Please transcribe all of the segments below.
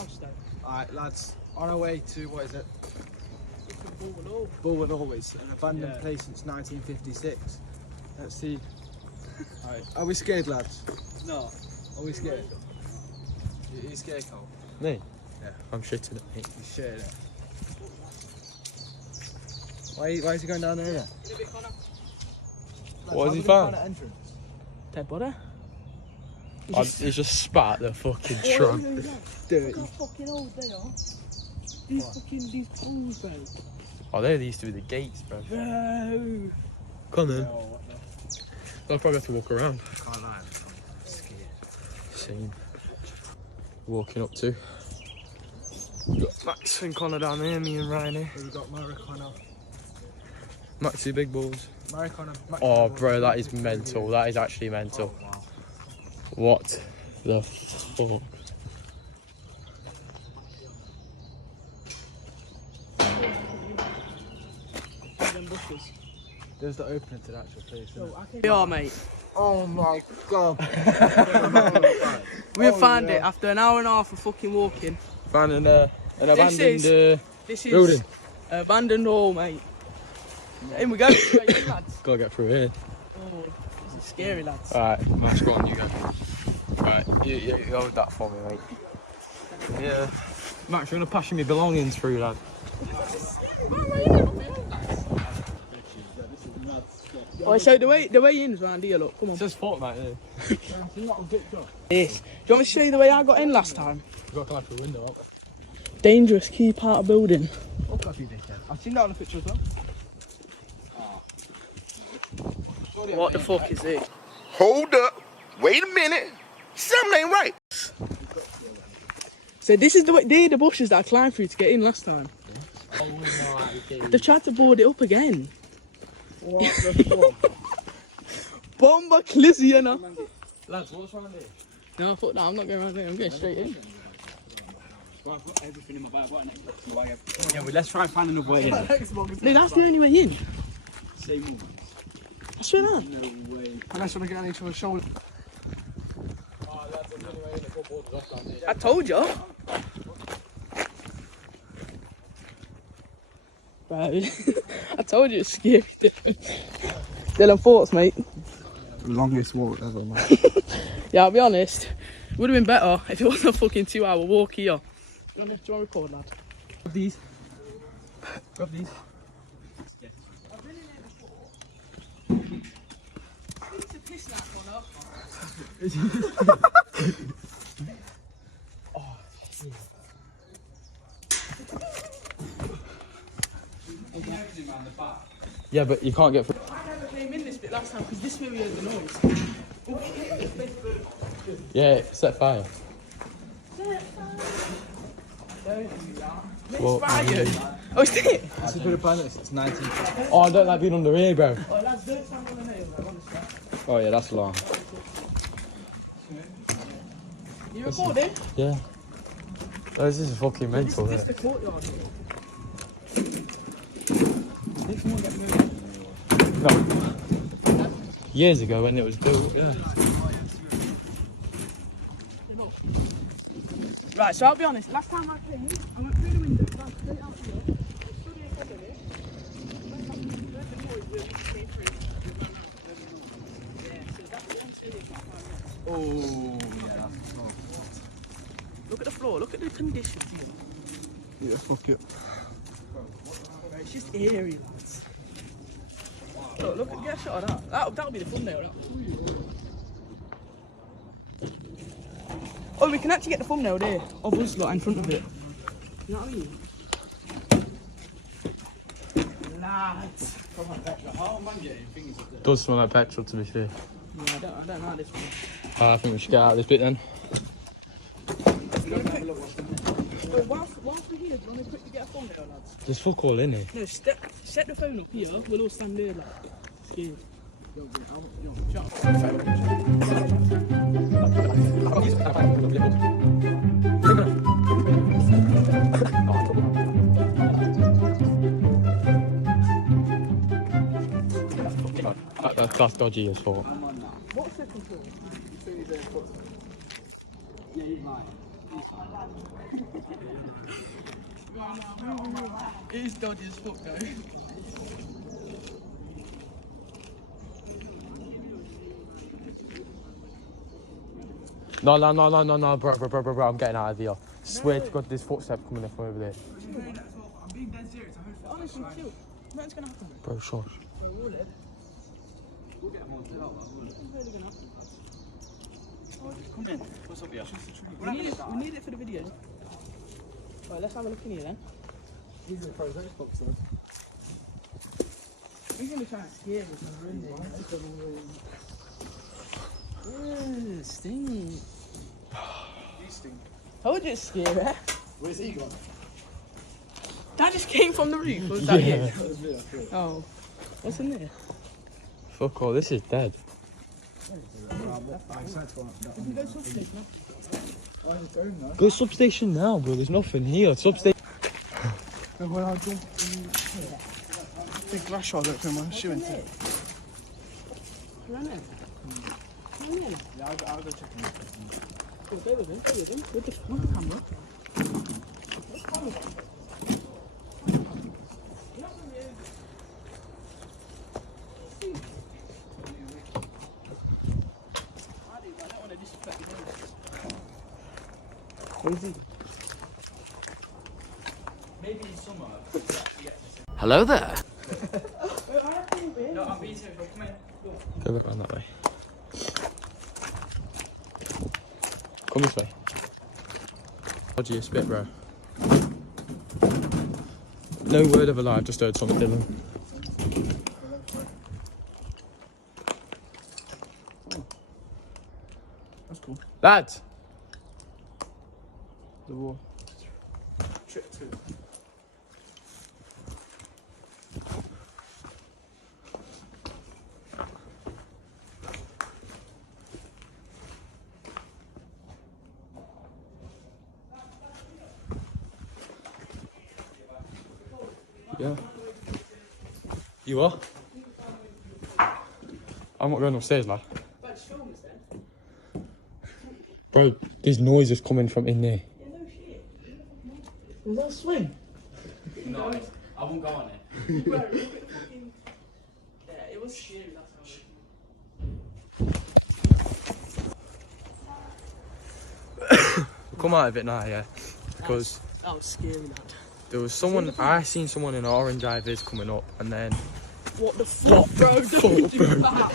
house though. Alright, lads, on our way to, what is it? Bulwer Always, an abandoned place since 1956. Let's see. Alright, are we scared, lads? No. Are we scared? You scared, Cole? Me? Yeah. I'm shitting it, mate. You shitting it. Why is he going down there? What has he found? Dead body. He's just spat the fucking trunk. Dirty. Look how fucking old they are. These pools, bro. Oh, they used to be the gates, bro. Bro. Come on. I'll probably have to walk around. Can't lie, I'm scared. Same. Walking up to. We've got Max and Connor down there, me and Ryan here. We've got Maraconnor. Maxi big balls. Maraconnor. Oh, bro, that is mental. That is actually mental. Oh, wow. What the fuck? There's the opening to the actual place. We are, mate. Oh my god. We have found it after an hour and a half of fucking walking. Found an abandoned This is building. Abandoned hall, mate. In we go. Straight in, lads. Gotta get through here. Oh, this is scary, lads. Alright, Max, go on, you go. Alright, you hold that for me, mate. Yeah. Max, you're gonna pass me belongings through, lad. Oh, so the way in's round here, look, come on. It says Fortnite there. Yes. Do you want me to show you the way I got in last time? You've got to climb through the window, haven't Dangerous key part of building. Fuck off, you dickhead. I've seen that on the picture as well. What the fuck is it? Hold up. Wait a minute. Something ain't right. So this is the way, they're the bushes that I climbed through to get in last time. Oh my god. They've tried to board it up again. What the fuck? Bomba Clizzy, you know. Lads, what's wrong here? No, fuck that, I'm not going around there, I'm going straight in. Well, I've got everything in my bag right next to the way. Yeah, well, let's try and find another way in. No, that's the only way in. Same one. I swear that. No way. Unless you want to get on each other's shoulder. Oh, lads, there's only way in the football to off down here. I told you. Bro, I told you it's scary. Dylan, thoughts, mate? Longest walk ever, man. Yeah, I'll be honest. Would have been better if it wasn't a fucking 2-hour walk here. Do you want to record, lad? Grab these. Grab these. I've been in here before. It's a piss nap on up. Yeah, but you can't get through. I never came in this bit last time because this is where we heard the noise. Yeah, set fire. Well, Oh, is it? It's a bit of bandits. It's 1950. oh, I don't like being under here, bro. Oh, lads, don't stand on the nail, like, honestly. Oh yeah, that's long. You recording? Yeah. Oh, this is fucking mental, This isn't is the courtyard. This one get moved. it? No. Years ago when it was built, yeah. Right, so I'll be honest, last time I came, I went through the window, ran straight out here, stood in front of it, went up and heard the noise where we came through. Yeah, so that's the only thing I Oh, yeah, that's so Look at the floor, look at the conditions here. yeah, fuck it. Right, it's just eerie, lads. Look at, get a shot of that. That'll be the thumbnail, that. Oh, we can actually get the thumbnail there, of us lot in front of it. You know what I mean? Lads. How am I getting things up there? Does smell like petrol, to be fair. Yeah, I don't like this one. I think we should get out of this bit then. Wait, whilst we're here, do you want to quickly get a thumbnail, lads? There's fuck all in here. No, set the phone up here, we'll all stand there like, scared. That's dodgy as fuck. What's the control? Yeah, he's mine. He's fine. It is dodgy as fuck though. No, bro, I'm getting out of here. Swear to God, there's footsteps coming from over there. I'm being dead serious. Honestly, chill. Nothing's gonna happen. Bro, shush. We'll get them all to help. What's really gonna happen? Come in. What's up here? We need it for the video. Right, let's have a look in here then. These are pros Xbox then. We're gonna try and scare us and ruin it. Sting. You stink. Told you it's scary. Where's he gone? That just came from the roof. What was that here? Oh. What's in there? Fuck all, this is dead. Go substation now, bro. There's nothing here. Substation. When I jump big glass shot up in my shoe into it. Run in. Yeah, I'll go check him out. Go with him. With the camera. Maybe in summer. Hello there. No, I'm being serious. Come in. Go back around that way. Come this way. Dodgy a spit, bro. No word of a lie, I've just heard something, Dylan. That's cool. Lads! The wall. Trip 2. Yeah. You are? I'm not going upstairs, lad. Bro, there's noises coming from in there. Was that a swing? No, I won't go on it. Yeah, it was scary, that's how Come out of it now, yeah. Because that was scary, lad. there was someone, I seen someone in orange IVs coming up, and then What the fuck, bro? Don't do that.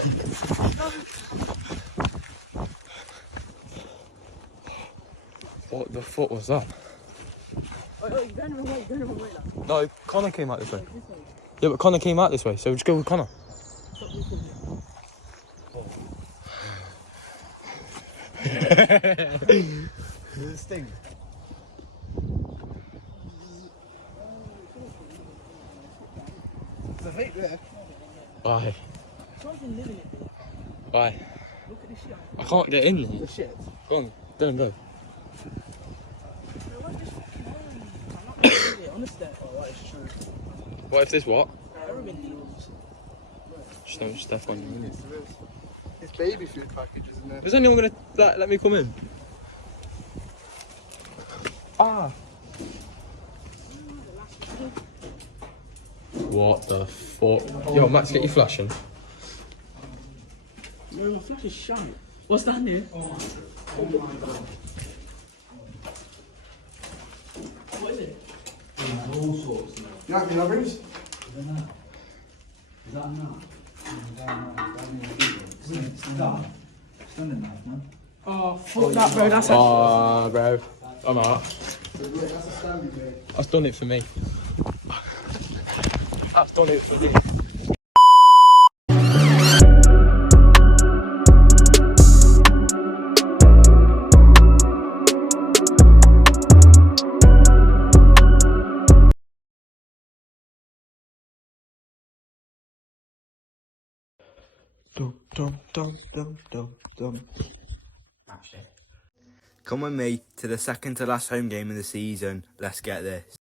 what the fuck was that? Wait, you're going the wrong way, lad. No, Connor came out this way. Yeah, but Connor came out this way, so just go with Connor. Does it sting? There's a vape there. Why? Something living it. Why? Look at this shit. I can't get in there. The shit. Go on, don't go. Honestly. Oh, that is true. What if this what? Everything deals. Just don't step on you, innit? It's baby food packages in there. Is anyone gonna let me come in? Ah! What the fuck? Yo, Max, get your flashing. No, my flash is shite. What's that here? Oh my god. What is it? All sorts. You have any numbers? Is that enough? Standing knife, man. Oh, fuck that, bro. That's Ah, bro. I'm out. That's a standing blade. That's done it for me. That's done it for me. Come with me to the second to last home game of the season. Let's get this.